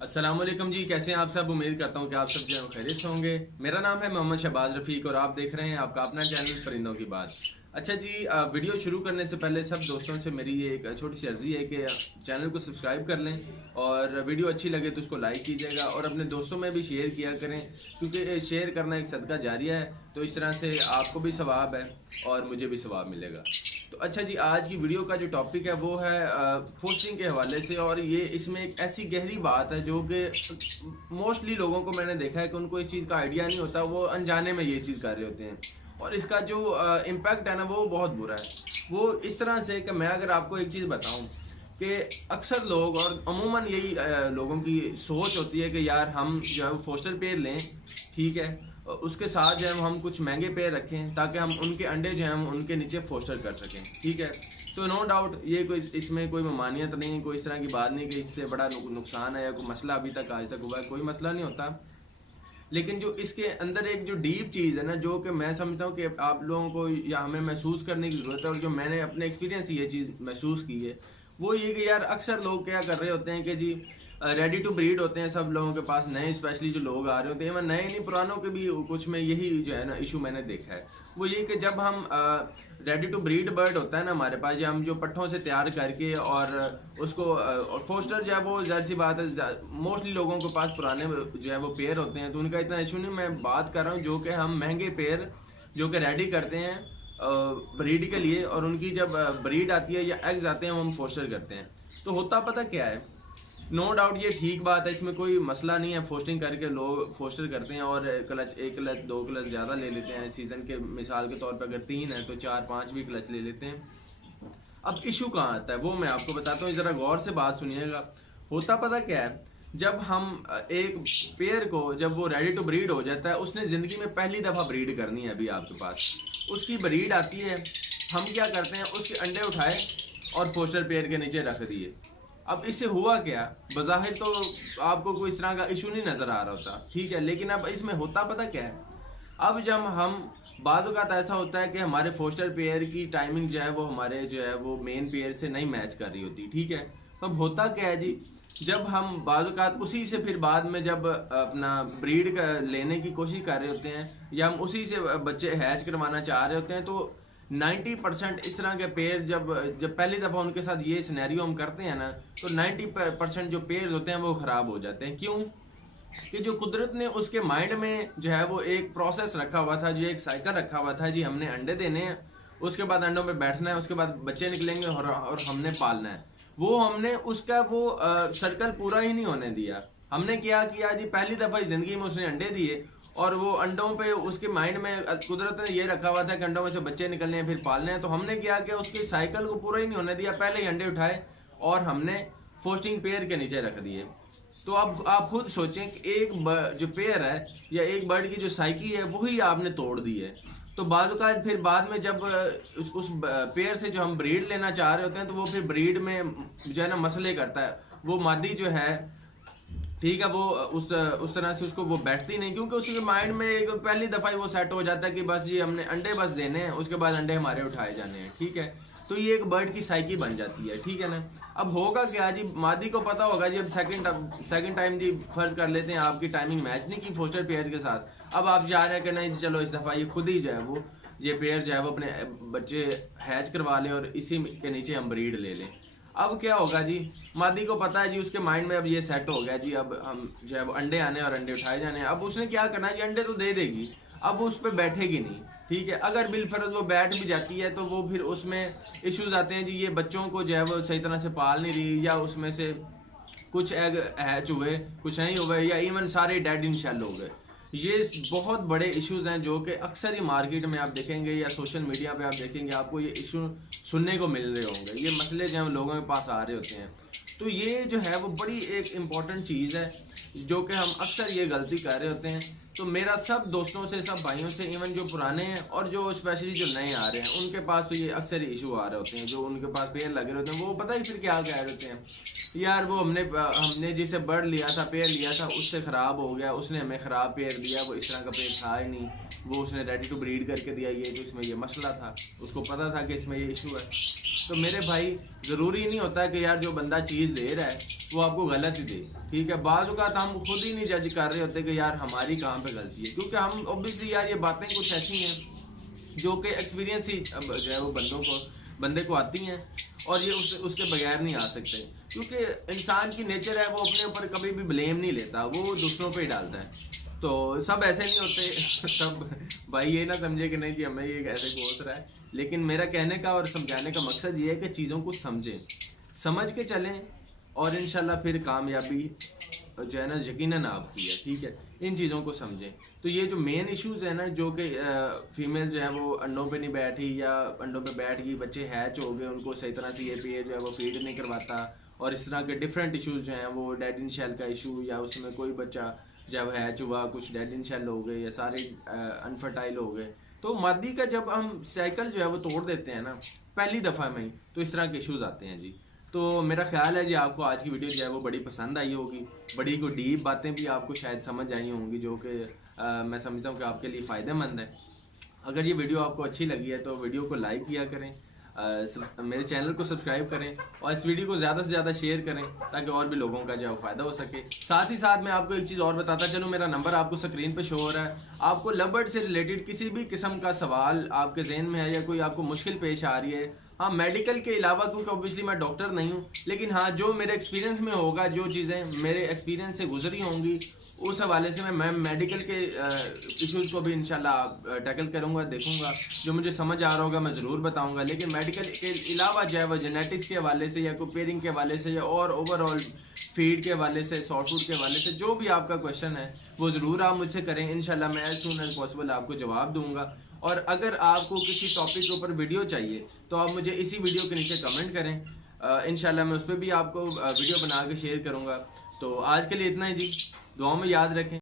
अस्सलामुअलैकुम जी, कैसे हैं आप सब। उम्मीद करता हूं कि आप सब जो है खैरियत से होंगे। मेरा नाम है मोहम्मद शहबाज रफ़ीक और आप देख रहे हैं आपका अपना चैनल परिंदों की बात। अच्छा जी, वीडियो शुरू करने से पहले सब दोस्तों से मेरी ये एक छोटी सी अर्जी है कि चैनल को सब्सक्राइब कर लें और वीडियो अच्छी लगे तो उसको लाइक कीजिएगा और अपने दोस्तों में भी शेयर किया करें, क्योंकि शेयर करना एक सदका जारिया है। तो इस तरह से आपको भी सवाब है और मुझे भी सवाब मिलेगा। तो अच्छा जी, आज की वीडियो का जो टॉपिक है वो है फोस्टिंग के हवाले से, और ये इसमें एक ऐसी गहरी बात है जो कि मोस्टली लोगों को मैंने देखा है कि उनको इस चीज़ का आइडिया नहीं होता, वो अनजाने में ये चीज़ कर रहे होते हैं और इसका जो इम्पैक्ट है ना वो बहुत बुरा है। वो इस तरह से कि मैं अगर आपको एक चीज़ बताऊं कि अक्सर लोग और अमूमन यही लोगों की सोच होती है कि यार हम जो है वो फोस्टर पेयर लें, ठीक है, उसके साथ जो है हम कुछ महंगे पेयर रखें ताकि हम उनके अंडे जो हैं हम उनके नीचे फोस्टर कर सकें, ठीक है। तो नो डाउट ये कोई इसमें कोई ममानियत नहीं, कोई इस तरह की बात नहीं कि इससे बड़ा नुकसान है या कोई मसला अभी तक आज तक हुआ है, कोई मसला नहीं होता। लेकिन जो इसके अंदर एक जो डीप चीज़ है ना, जो कि मैं समझता हूँ कि आप लोगों को या हमें महसूस करने की ज़रूरत है और जो मैंने अपने एक्सपीरियंस से ये चीज़ महसूस की है, वो ये कि यार अक्सर लोग क्या कर रहे होते हैं कि जी रेडी टू ब्रीड होते हैं सब लोगों के पास, नए स्पेशली जो लोग आ रहे होते हैं, मैं नए नहीं पुरानों के भी कुछ में यही जो है ना इशू मैंने देखा है। वो ये कि जब हम रेडी टू ब्रीड बर्ड होता है ना हमारे पास, या हम जो पट्ठों से तैयार करके और उसको और फोस्टर जो है वो जाहिर सी बात है मोस्टली लोगों के पास पुराने जो है वो पेयर होते हैं, तो उनका इतना इशू नहीं। मैं बात कर रहा हूँ जो कि हम महंगे पेयर जो कि रेडी करते हैं ब्रीड के लिए, और उनकी जब ब्रीड आती है या एग्स आते हैं हम फोस्टर करते हैं। तो होता पता क्या है, नो डाउट ये ठीक बात है, इसमें कोई मसला नहीं है। फोस्टिंग करके लोग फोस्टर करते हैं और क्लच, एक क्लच दो क्लच ज़्यादा ले लेते हैं सीज़न के, मिसाल के तौर पर अगर 3 है तो 4-5 भी क्लच ले लेते हैं। अब इशू कहाँ आता है वो मैं आपको बताता हूँ, ज़रा गौर से बात सुनिएगा। होता पता क्या है, जब हम एक पेयर को जब वो रेडी टू ब्रीड हो जाता है, उसने ज़िंदगी में पहली दफ़ा ब्रीड करनी है, अभी आपके पास उसकी ब्रीड आती है, हम क्या करते हैं उसके अंडे उठाए और फोस्टर पेयर के नीचे रख दिए। अब इससे हुआ क्या, बज़ाहिर तो आपको कोई इस तरह का इशू नहीं नज़र आ रहा होता, ठीक है, लेकिन अब इसमें होता पता क्या है, अब जब हम बाज़ औक़ात ऐसा होता है कि हमारे फोस्टर पेयर की टाइमिंग जो है वो हमारे जो है वो मेन पेयर से नहीं मैच कर रही होती, ठीक है। अब होता क्या है जी, जब हम बाज़ औक़ात उसी से फिर बाद में जब अपना ब्रीड लेने की कोशिश कर रहे होते हैं या हम उसी से बच्चे हैच करवाना चाह रहे होते हैं, तो 90% इस तरह के पेयर जब जब पहली दफ़ा उनके साथ ये सिनेरियो हम करते हैं ना, तो 90% जो पेयर होते हैं वो ख़राब हो जाते हैं। क्यों कि जो कुदरत ने उसके माइंड में जो है वो एक प्रोसेस रखा हुआ था, जो एक साइकिल रखा हुआ था जी, हमने अंडे देने हैं, उसके बाद अंडों में बैठना है, उसके बाद बच्चे निकलेंगे और हमने पालना है। वो हमने उसका वो सर्कल पूरा ही नहीं होने दिया। हमने क्या किया जी, पहली दफ़ा ज़िंदगी में उसने अंडे दिए और वो अंडों पे उसके माइंड में कुदरत ने ये रखा हुआ था कि अंडों में से बच्चे निकलने हैं फिर पालने हैं। तो हमने क्या किया, उसके साइकिल को पूरा ही नहीं होने दिया, पहले ही अंडे उठाए और हमने फोस्टिंग पेयर के नीचे रख दिए। तो अब आप खुद सोचें कि एक जो पेयर है या एक बर्ड की जो साइकी है वही आपने तोड़ दी है। तो बाद का फिर बाद में जब उस पेयर से जो हम ब्रीड लेना चाह रहे होते हैं, तो वो फिर ब्रीड में जो है ना मसले करता है। वो मादी जो है, ठीक है, वो उस तरह से उसको वो बैठती नहीं, क्योंकि उसके माइंड में एक पहली दफ़ा ही वो सेट हो जाता है कि बस ये हमने अंडे बस देने हैं, उसके बाद अंडे हमारे उठाए जाने हैं, ठीक है। तो ये एक बर्ड की साइकी बन जाती है, ठीक है ना। अब होगा क्या जी, मादी को पता होगा जी, अब सेकंड टाइम जी फर्ज कर लेते हैं आपकी टाइमिंग मैच नहीं की फोस्टर पेयर के साथ, अब आप जा रहे हैं कि नहीं चलो इस दफ़ा ये खुद ही जो है वो ये पेयर जो है वो अपने बच्चे हैच करवा लें और इसी के नीचे हम ब्रीड ले लें। अब क्या होगा जी, मादी को पता है जी, उसके माइंड में अब ये सेट हो गया जी, अब हम जो है अंडे आने और अंडे उठाए जाने। अब उसने क्या करना है जी, अंडे तो दे देगी, अब वो उस पर बैठेगी नहीं, ठीक है। अगर बिलफर्ज वो बैठ भी जाती है तो वो फिर उसमें इश्यूज आते हैं जी, ये बच्चों को जो है वो सही तरह से पाल नहीं रही, या उसमें से कुछ एग हैच हुए कुछ नहीं हुए, या इवन सारे डेड इन शेल हो गए। ये बहुत बड़े इश्यूज हैं जो कि अक्सर ही मार्केट में आप देखेंगे या सोशल मीडिया पे आप देखेंगे, आपको ये इशू सुनने को मिल रहे होंगे, ये मसले जो हैं लोगों के पास आ रहे होते हैं। तो ये जो है वो बड़ी एक इम्पॉर्टेंट चीज़ है जो कि हम अक्सर ये गलती कर रहे होते हैं। तो मेरा सब दोस्तों से, सब भाइयों से, इवन जो पुराने हैं और जो स्पेशली जो नए आ रहे हैं, उनके पास तो ये अक्सर इशू आ रहे होते हैं। जो उनके पास पेड़ लगे होते हैं वो पता ही फिर क्या कह रहे होते हैं, यार वो हमने जिसे बर्ड लिया था, पेड़ लिया था, उससे ख़राब हो गया, उसने हमें ख़राब पेड़ दिया, वो इस तरह का पेड़ था ही नहीं, वो उसने रेडी टू ब्रीड करके दिया, ये तो इसमें ये मसला था, उसको पता था कि इसमें ये इशू है। तो मेरे भाई ज़रूरी नहीं होता कि यार जो बंदा चीज़ दे रहा है वो आपको गलत ही दे, ठीक है। बाज़ औक़ात हम खुद ही नहीं जज कर रहे होते कि यार हमारी कहाँ पे गलती है, क्योंकि हम ऑब्वियसली यार ये बातें कुछ ऐसी हैं जो कि एक्सपीरियंस ही जो है वो बंदे को आती हैं, और ये उसके बगैर नहीं आ सकते, क्योंकि इंसान की नेचर है वो अपने ऊपर कभी भी ब्लेम नहीं लेता, वो दूसरों पे ही डालता है। तो सब ऐसे नहीं होते सब भाई ये ना समझे कि नहीं कि हमें ये ऐसे कोस रहा है, लेकिन मेरा कहने का और समझाने का मकसद ये है कि चीज़ों को समझें, समझ के चलें, और इंशाल्लाह फिर कामयाबी जो है ना यकीनन आपकी है, ठीक है। इन चीज़ों को समझें। तो ये जो मेन इश्यूज़ है ना, जो कि फीमेल जो है वो अंडों पे नहीं बैठी या अंडों पे बैठ गई, बच्चे हैच हो गए, उनको सही तरह से ये पे जो है वो फीड नहीं करवाता, और इस तरह के डिफरेंट इश्यूज़ जो हैं वो डेड इन शेल का इशू, या उसमें कोई बच्चा जब हैच हुआ कुछ डेड इन शेल हो गए या सारे अनफर्टाइल हो गए, तो मादी का जब हम साइकिल जो है वो तोड़ देते हैं ना पहली दफ़ा में ही, तो इस तरह के इश्यूज़ आते हैं जी। तो मेरा ख्याल है जी आपको आज की वीडियो जो है वो बड़ी पसंद आई होगी, बड़ी को डीप बातें भी आपको शायद समझ आई होंगी, जो कि मैं समझता हूँ कि आपके लिए फ़ायदेमंद है। अगर ये वीडियो आपको अच्छी लगी है तो वीडियो को लाइक किया करें, मेरे चैनल को सब्सक्राइब करें, और इस वीडियो को ज़्यादा से ज़्यादा शेयर करें ताकि और भी लोगों का जो है फ़ायदा हो सके। साथ ही साथ मैं आपको एक चीज़ और बताता चलूँ, मेरा नंबर आपको स्क्रीन पे शो हो रहा है। आपको लवर्ड से रिलेटेड किसी भी किस्म का सवाल आपके जहन में है, या कोई आपको मुश्किल पेश आ रही है, हाँ मेडिकल के अलावा, क्योंकि ऑब्वियसली मैं डॉक्टर नहीं हूँ, लेकिन हाँ जो मेरे एक्सपीरियंस में होगा, जो चीज़ें मेरे एक्सपीरियंस से गुजरी होंगी, उस हवाले से मैं मेडिकल के इश्यूज़ को भी इंशाल्लाह टैकल करूँगा, देखूँगा, जो मुझे समझ आ रहा होगा मैं ज़रूर बताऊँगा। लेकिन मेडिकल के अलावा जो है वो जेनेटिक्स के हवाले से या कोई पेयरिंग के हवाले से या और ओवरऑल फीड के हवाले से, सॉफ्ट फूड के हवाले से, जो भी आपका क्वेश्चन है वो ज़रूर आप मुझसे करें, इंशाल्लाह मैं एज सून एज पॉसिबल आपको जवाब दूँगा। और अगर आपको किसी टॉपिक के ऊपर वीडियो चाहिए तो आप मुझे इसी वीडियो के नीचे कमेंट करें, इंशाल्लाह मैं उस पर भी आपको वीडियो बना के शेयर करूँगा। तो आज के लिए इतना ही जी, दुआओं में याद रखें।